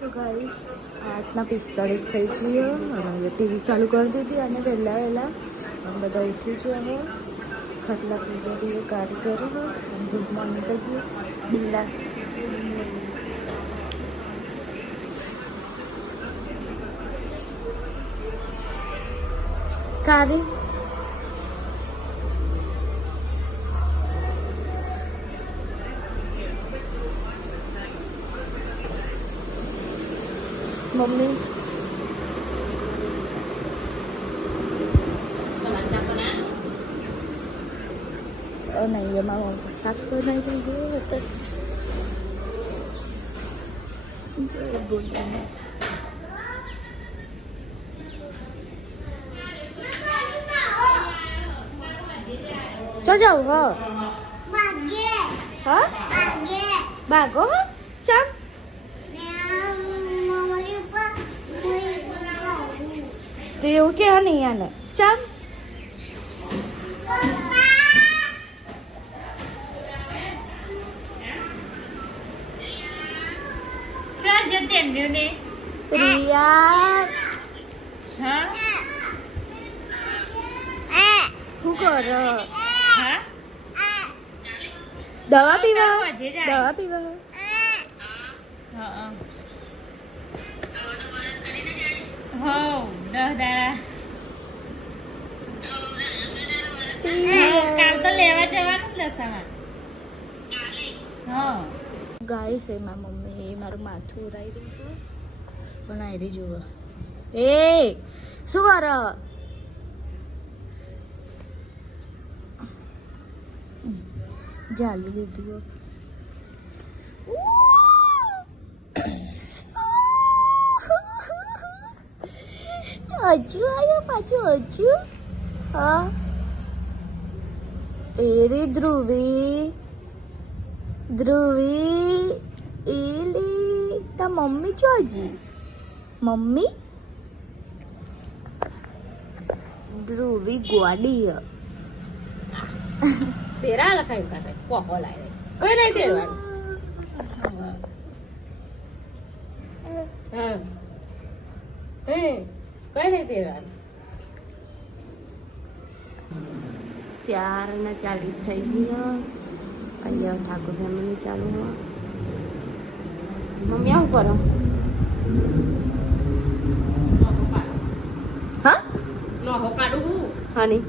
તો ગાઈસ 8:45 થઈ ગયો અને ટીવી ચાલુ કરી દીધી અને વહેલા બધા ઉઠી છે. હવે ખટલા પૂજા કાર્ય કર્યો અને ગુડ મોર્નિંગ કરી બિલ્લા કારી મમ્મી નહીં એમાં શાક બનાવી દીધું હતું બોલવાનું cho dầu hả? Hả? Bà có chăm? Tiêu kia nè nè chăm? Cho tiền nữa đi. Ria. Hả? Không có rồi. Hả? Dवा पीवा दवा पीवा हो दादा કાલ તો લેવા જવાનું દસામાં હા ગાઈસ એમાં મમ્મી મારું માથું ઉરાઈ દીધું પણ આયરી જુઓ એ શું કરો જાલી લીધું હજુ આવ્યો પાછું હજુ હા એરી ધ્રુવી એલી તા મમ્મી ચોજી મમ્મી ધ્રુવી ગોડી તેરા લખાયું કાઢે પોકો લાવે કોઈ નહીં તેરવાનું હા કોઈ નહીં તેરવાનું 4:40 થઈ ગયો અહીંયા ઠાકોર ફેમિલી ચાલુ હોય મમ્મી આવું કરો હા નો હો કાઢું હું હાની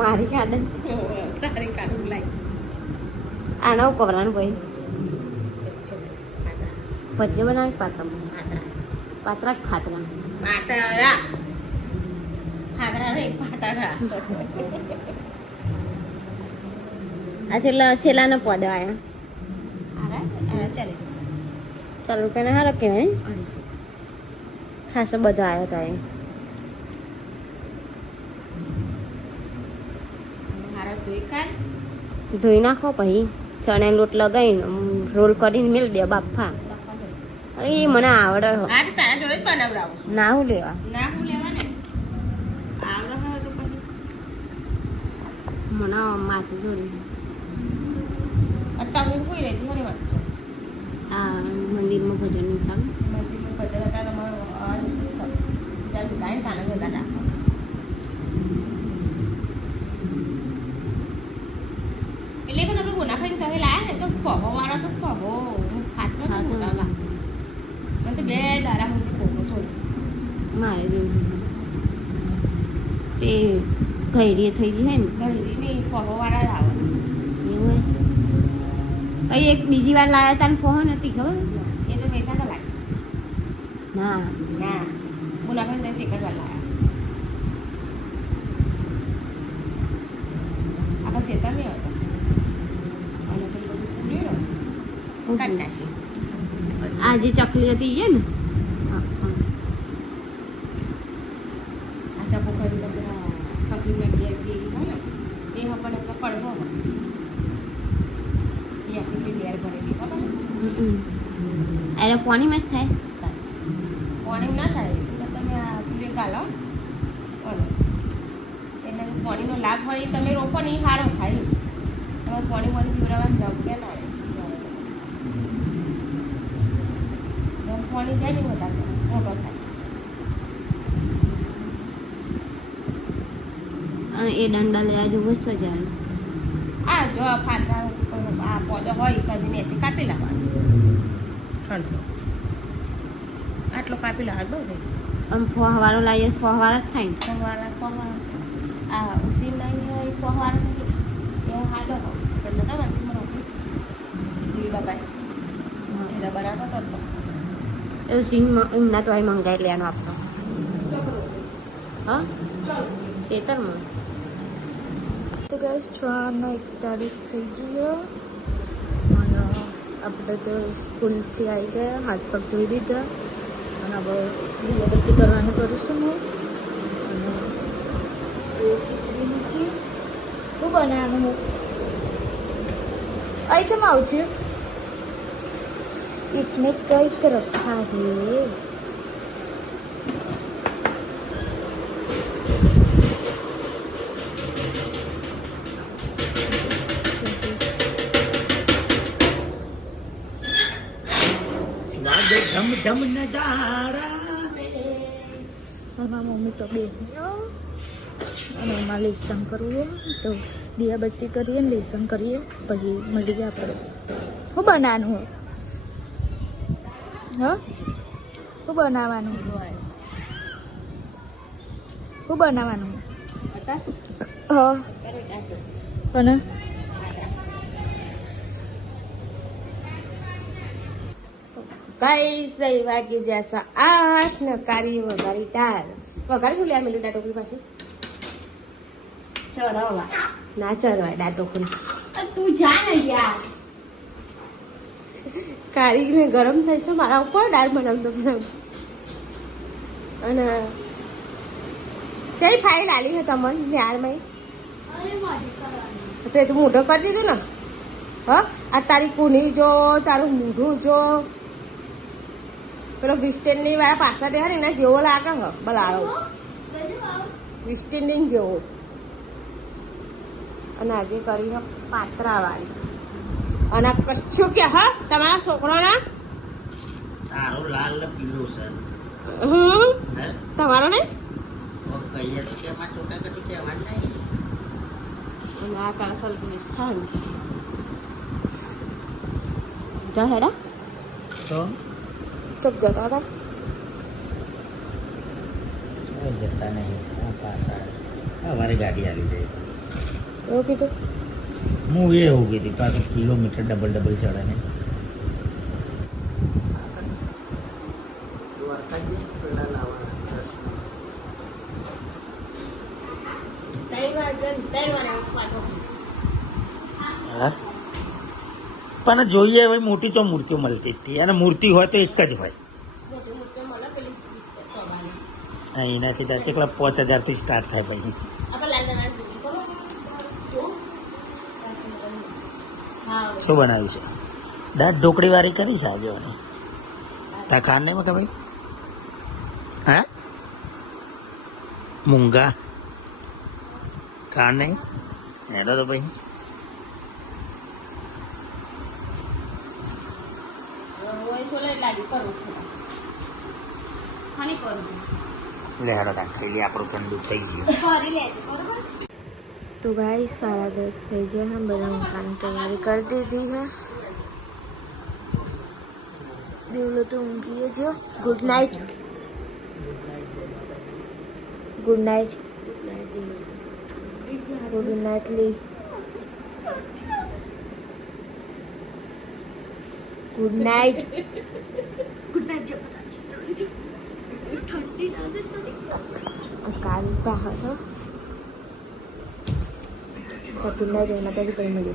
મારી કાઢે તારી કાઢું લાઈ આના કોબરાનું ભાઈ ભજ્ય બનાવે પાત્રા ખાતરા પાતરા ખાતરા નહીં પાતરા આ છેલ્લાના પદ આયા ચાલે ચાલો રૂપિયાના હારા કહેવાય 250 ખાસ બધા આવ્યા હતા ધોઈ નાખો પછી ચણા લોટ લગાવીને રોલ કરીને મેળ દે બાફા અરે મને આવડે તારા જોડે જ બનાવડાવું ના હું લેવા ના હું લેવા ને આવડે હોય તો પછી મને માથું જોડે તમે કોઈ રહી મને વાત આ મંદિરમાં ભજન નહીં ચાલુ મંદિરમાં ભજન હતા તમારો અવાજ ચાલુ ગાય તાના બધા નાખો એટલે કે તમે ગુના ખાઈને તમે લાયા ને તો ફહો વાળો તો ફહો હું ખાતો નથી મોટાવા મને તો 2 દાડા સુધી ફોકો છોડ મારે જેવું તે ઘૈરી થઈ ગઈ હે ને ઘડી નહીં ફહો વાળા લાવો એવું પછી એક બીજી વાર લાવ્યા હતા ને ફોન નથી ખબર એ તો વેચાતા લાગે ના ના ગુના ખાઈને તે કરવા લાયા આપણા શેતા નહીં આવતા અને તો બધું પૂરી રહ્યો કાઢી નાખી આ જે ચકલી હતી એ ને આ ચાપો કરી તો પેલા ફકીરના ઘેર હોય ને એ આપણને પડવો હોય એ આખી લેર ભરેલી ખબર અરે પાણી મસ્ત થાય પાણી ના થાય એટલે તમે આ પૂરી ગાલો એટલે પાણીનો લાભ હોય તમે રોપો ને એ સારો થાય તમારે પાણી પીવડાવવાની જગ્યા ના પાણી જાય ને વધારે મોટો થાય. અને એ દંડા લેવા જવું જ જાય. આ જો ફાટવા આ પોદો હોય કદી ને કાપી લાવવાનો ઠંડો આટલો કાપી લાવવા બહુ થઈ આમ ફોહવારો લાવીએ ફોહવાર જ થાય ને. ફવારા આ ઉસી લાવીને હોય ફવારા એ હાલો એટલે તો મંદિરમાં લીલી બાબાઈ એટલે બનાવતો હતો. એવું સિંગ એમના તો મંગાવી લેવાનું આપણો. હા ખેતરમાં તો ગાઈસ 6:41 થઈ ગયો અને આપણે તો સ્કૂલથી આવી ગયા, હાથ પગ ધોઈ દીધા અને હવે દીવાબત્તી કરવાનું કરીશું હું. અને એ ખીચડી મૂકી શું બનાવવાનું હું અહીં છે આવું છું. इसमें कई रखा है. ધમ ધમ નજારા મારા મમ્મી તો બે અને એમાં લેસન કરવું તો દીવાબત્તી કરીએ ને લેસન કરીએ પછી મળીએ આપણે. શું બનાવવાનું હોય? હા શું બનાવવાનું? શું બનાવવાનું? હા અને ગાઈસ દહીં વાગી જશે 8 ને કારી વઘારી દાળ વઘારી શું લે મેલી દાળ ઢોકળી પાછી ચડવા ના ચડવાય દાળ ઢોકળી તું જા ને યાર કારીને ગરમ થાય છે મારા ઉપર દાળ બનાવતો અને જઈ ફાઇલ આલી છે તમને ન્યારમાં તો એ તો મોઢો કરી દીધું ને. હા આ તારી કુની જો તારું મોઢું જો પેલો વિસ્ટેન્ડિંગ વાળા પાછા દેવા ને એના જેવો લાગે હ બલાડો વિસ્ટેન્ડિંગ જેવો. અને આજે કરી પાત્રા વાળી અને કશું કે હા તમારા છોકરાના તારો લાલ ને પીળો છે તમારો ને કહીએ તો કેમાં ચોખા કશું કહેવા જ નહીં. અને આ કાસલ નિશાન જા હેડા તો કબ જતા હતા જતા નહીં પાછા અમારી ગાડી આવી જાય. એવું કીધું હું એ એવું કીધું પાછું કિલોમીટર ડબલ ચડે ને. પણ જોઈએ હવે મોટી તો મૂર્તિઓ મળતી જ હતી અને મૂર્તિ હોય તો એક જ હોય. એના સીધા કેટલા 5,000 થી સ્ટાર્ટ થાય પછી. શું બનાવ્યું છે? દાળ ઢોકળી વાળી કરી છે આજે મને. તા ખાન નહીં કે ભાઈ હા મૂંગા ખાન નહીં હેડો તો ભાઈ. લે હેડો તા ખાઈ લે આપણું ઠંડુ થઈ ગયું. तो भाई 10:30 થઈ ગયા हम બધા खाने तैयारी कर दी थी है. देवलो तो ऊँगी है जो. Good night good night good night ली गुड नाइट गुड नाइट जब ठंडी लागे सर काल पहाड़ पटुला जेवणाची परिमिती